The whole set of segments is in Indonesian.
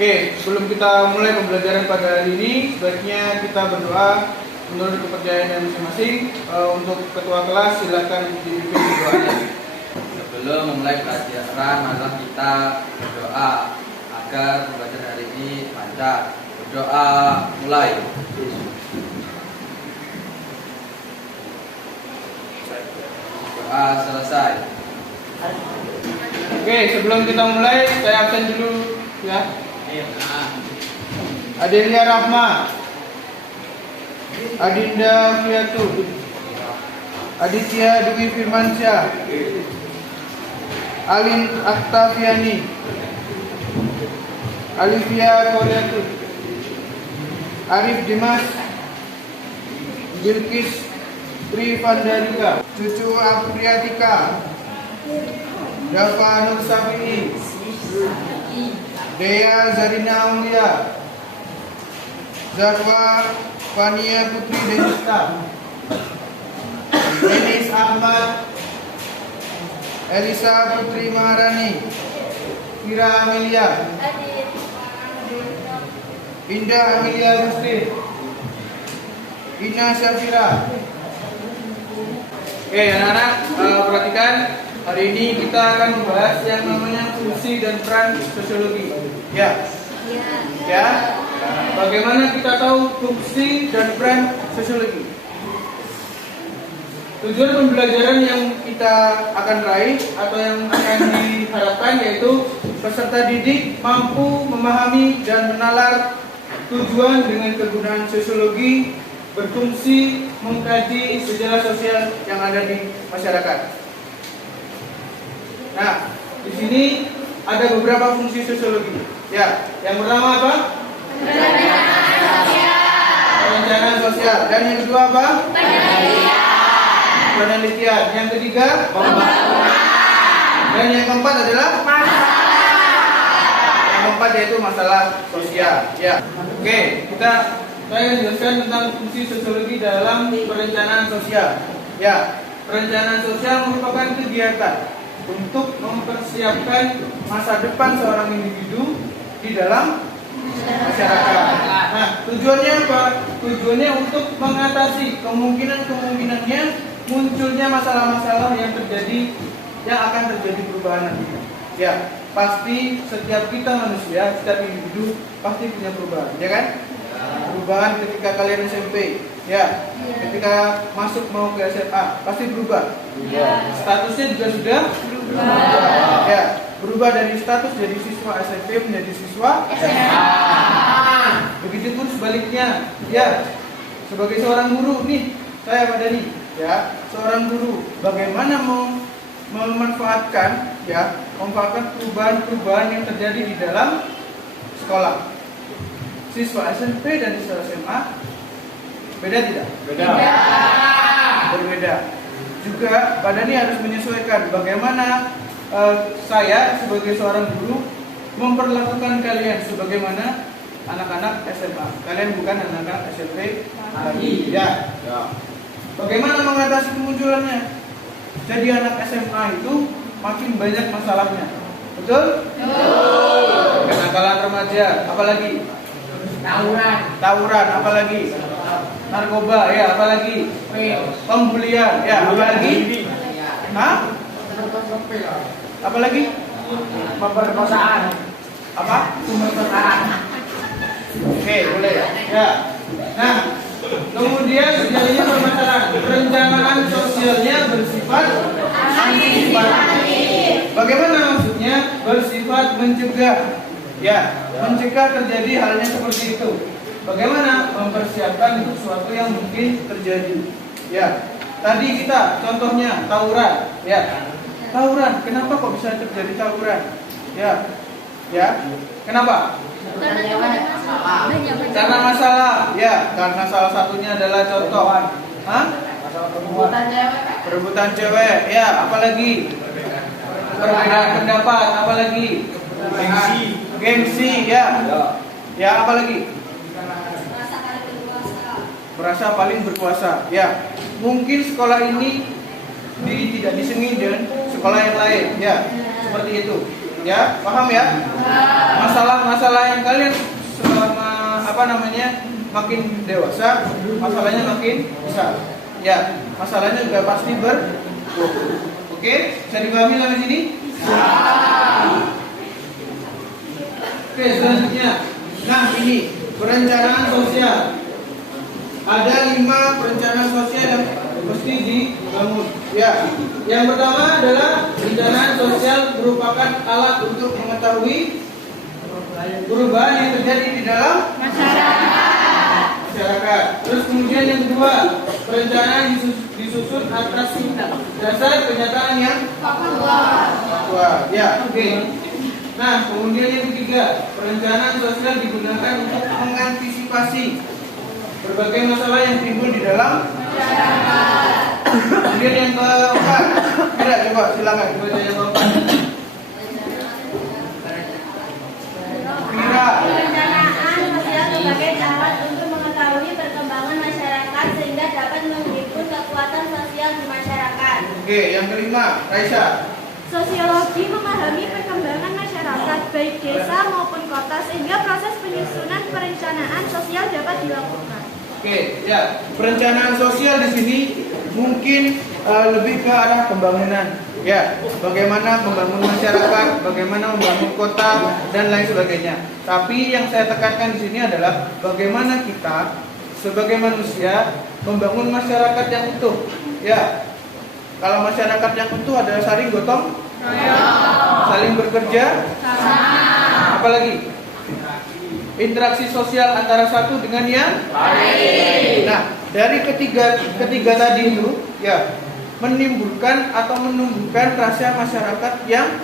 Oke, sebelum kita mulai pembelajaran pada hari ini, sebaiknya kita berdoa menurut kepercayaan masing-masing. Untuk ketua kelas, silakan dipimpin doanya. Sebelum memulai pelajaran, marilah kita berdoa agar pembelajaran hari ini lancar. Berdoa mulai. Doa selesai. Oke, sebelum kita mulai, saya absen dulu ya. Adelia Rahma, Adinda Fiatu, Aditya Dwi Firmansyah, Alin Aktaviani, Alivia Koryatu, Arif Dimas, Bilkis Tri Vandarika, Cucu Apriyatika, Dava Nur Safi'i, Dea Zarina Aulia, Zarwa Fania Putri Denista, Denis Ahmad, Elisa Putri Maharani, Kira Amelia, Indah Amelia Gusti, Ina Syafira. Oke anak-anak, perhatikan. Hari ini kita akan membahas yang namanya fungsi dan peran sosiologi. Ya. Bagaimana kita tahu fungsi dan peran sosiologi? Tujuan pembelajaran yang kita akan raih atau yang akan diharapkan yaitu peserta didik mampu memahami dan menalar tujuan dengan kegunaan sosiologi berfungsi mengkaji sejarah sosial yang ada di masyarakat. Nah, di sini ada beberapa fungsi sosiologi. Ya, yang pertama apa? Perencanaan sosial. Dan yang kedua apa? Penelitian. Yang ketiga? Pembangunan. Dan yang keempat adalah masalah. Yang keempat yaitu masalah sosial. Ya. Oke, saya jelaskan tentang fungsi sosiologi dalam perencanaan sosial. Ya, perencanaan sosial merupakan kegiatan untuk mempersiapkan masa depan seorang individu di dalam masyarakat. Nah, tujuannya apa? Tujuannya untuk mengatasi kemungkinannya munculnya masalah-masalah yang akan terjadi perubahan nanti. Ya, pasti setiap kita manusia, setiap individu pasti punya perubahan, ya kan? Perubahan ketika kalian SMP, ya. Ketika masuk mau ke SMA pasti berubah. Statusnya juga sudah berubah. Ya, berubah dari status dari siswa SMP menjadi siswa SMA. Begitupun sebaliknya, ya. Sebagai seorang guru nih, saya pada nih, ya, seorang guru bagaimana memanfaatkan perubahan-perubahan yang terjadi di dalam sekolah. Siswa SMP dan siswa SMA beda tidak? Berbeda. Juga pada ini harus menyesuaikan bagaimana saya sebagai seorang guru memperlakukan kalian sebagaimana anak-anak SMA. Kalian bukan anak-anak SMP lagi. Ya. Bagaimana mengatasi kemunculannya? Jadi anak SMA itu makin banyak masalahnya. Betul? Kenakalan remaja, apalagi? Tawuran, apalagi? Narkoba, ya, apalagi? Pembulian, ya, apalagi? Apalagi? Pemerkosaan. Apa? Pemerkosaan. Oke, boleh ya. Nah, kemudian sejalannya permasalahan. Perencanaan sosialnya bersifat antisipatif. Bagaimana maksudnya? Bersifat mencegah. Ya, mencegah terjadi halnya seperti itu. Bagaimana mempersiapkan untuk sesuatu yang mungkin terjadi. Ya, tadi kita contohnya tawuran. Ya, tawuran. Kenapa kok bisa terjadi tawuran? Ya, kenapa? Karena masalah. Ya, karena salah satunya adalah contoh. Perebutan cewek. Ya, apalagi? Perbedaan pendapat. Apalagi? Gengsi. Ya. Ya, apalagi? Merasa paling berkuasa. Ya, mungkin sekolah ini tidak disengih dengan sekolah yang lain. Ya, seperti itu. Ya, paham ya? Masalah-masalah yang kalian selama makin dewasa, masalahnya makin besar. Ya, masalahnya juga pasti Oke, bisa dipahami sampai sini? Oke, selanjutnya. Nah, ini perencanaan sosial. Ada 5 perencanaan sosial yang mesti dibangun. Ya, yang pertama adalah perencanaan sosial merupakan alat untuk mengetahui perubahan yang terjadi di dalam masyarakat. Terus kemudian yang kedua, perencanaan disusun atas dasar kenyataan yang faktual. Ya, oke. Nah, kemudian yang ketiga, perencanaan sosial digunakan untuk mengantisipasi berbagai masalah yang timbul di dalam masyarakat. Kemudian yang keempat, coba silakan baca yang keempat. Perencanaan sosial sebagai alat untuk mengetahui perkembangan masyarakat sehingga dapat menghimpun kekuatan sosial di masyarakat. Oke, yang kelima, Raisa. Sosiologi memahami perkembangan masyarakat baik desa maupun kota sehingga proses penyusunan perencanaan sosial dapat dilakukan. Oke, ya. Perencanaan sosial di sini mungkin lebih ke arah pembangunan. Ya, bagaimana membangun masyarakat, bagaimana membangun kota dan lain sebagainya. Tapi yang saya tekankan di sini adalah bagaimana kita sebagai manusia membangun masyarakat yang utuh. Ya. Kalau masyarakat yang utuh adalah saling gotong saling bekerja apalagi interaksi sosial antara satu dengan yang lain. Nah, dari ketiga tadi itu ya menimbulkan atau menumbuhkan rasa masyarakat yang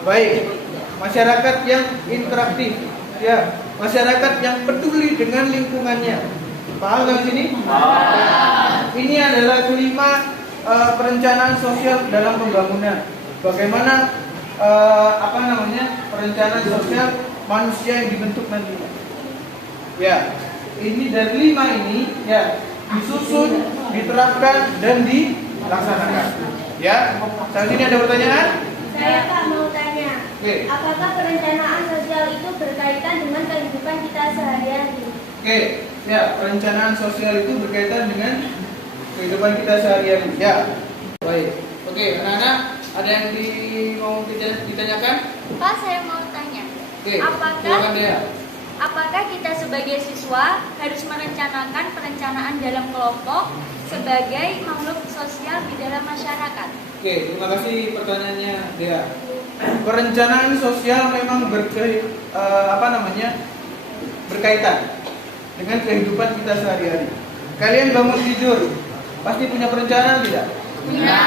baik, masyarakat yang interaktif, ya, masyarakat yang peduli dengan lingkungannya. Paham sampai sini? Ini adalah kelima perencanaan sosial dalam pembangunan. Bagaimana perencanaan sosial manusia yang dibentuk nantinya. Ya, ini dari 5 ini ya disusun, diterapkan dan dilaksanakan. Ya, saat ini ada pertanyaan? Saya Kak mau tanya. Oke. Apakah perencanaan sosial itu berkaitan dengan kehidupan kita sehari-hari? Oke, ya, perencanaan sosial itu berkaitan dengan kehidupan kita sehari-hari. Ya, baik. Oke, anak-anak, ada yang mau ditanyakan? Pak, saya mau tanya. Oke, silakan Dea. Apakah kita sebagai siswa harus merencanakan perencanaan dalam kelompok sebagai makhluk sosial di dalam masyarakat? Oke, terima kasih pertanyaannya Dea. Perencanaan sosial memang berkaitan dengan kehidupan kita sehari-hari. Kalian bangun tidur, pasti punya perencanaan tidak? Punya.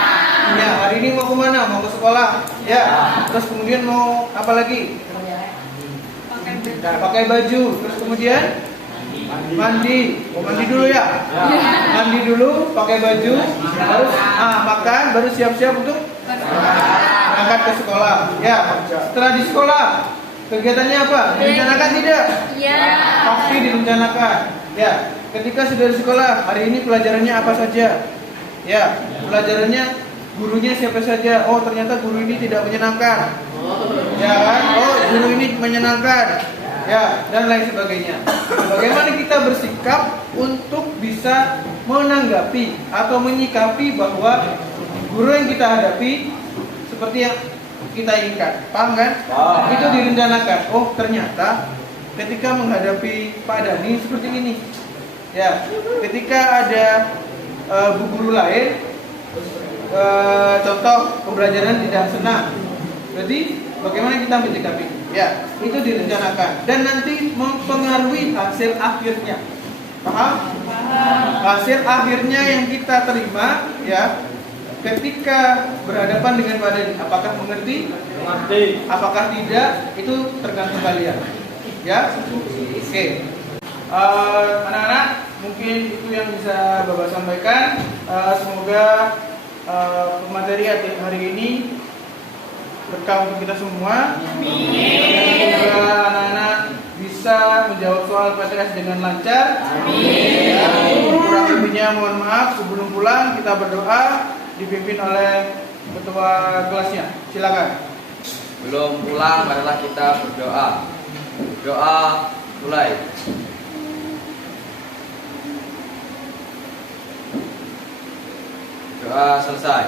Hari ini mau kemana? Mau ke sekolah? Ya. Terus kemudian mau apa lagi? Pakai baju. Terus kemudian mandi. Mandi dulu ya. Mandi dulu, pakai baju, harus makan, baru siap-siap untuk berangkat ke sekolah. Ya. Setelah di sekolah, kegiatannya apa? Direncanakan tidak? Iya. Pasti direncanakan. Ya. Ketika sudah di sekolah, hari ini pelajarannya apa saja? Ya, pelajarannya gurunya siapa saja? Oh, ternyata guru ini tidak menyenangkan. Ya kan? Oh, guru ini menyenangkan. Ya, dan lain sebagainya. Bagaimana kita bersikap untuk bisa menanggapi atau menyikapi bahwa guru yang kita hadapi seperti yang kita inginkan. Paham kan? Itu direncanakan. Oh, ternyata ketika menghadapi Pak Dani seperti ini. Ya, ketika ada bu guru lain, contoh pembelajaran tidak senang, berarti bagaimana kita menyikapi? Ya, itu direncanakan dan nanti mempengaruhi hasil akhirnya. Paham? Hasil akhirnya yang kita terima, ya, ketika berhadapan dengan Pak Dani, apakah mengerti? Apakah tidak? Itu tergantung kalian. Ya, oke. Anak-anak, mungkin itu yang bisa Bapak sampaikan. Semoga materi hari ini berkah untuk kita semua. Semoga anak-anak bisa menjawab soal PTS dengan lancar. Kurang lebihnya mohon maaf. Sebelum pulang kita berdoa dipimpin oleh ketua kelasnya. Silakan. Sebelum pulang, marilah kita berdoa. Doa mulai. Doa selesai.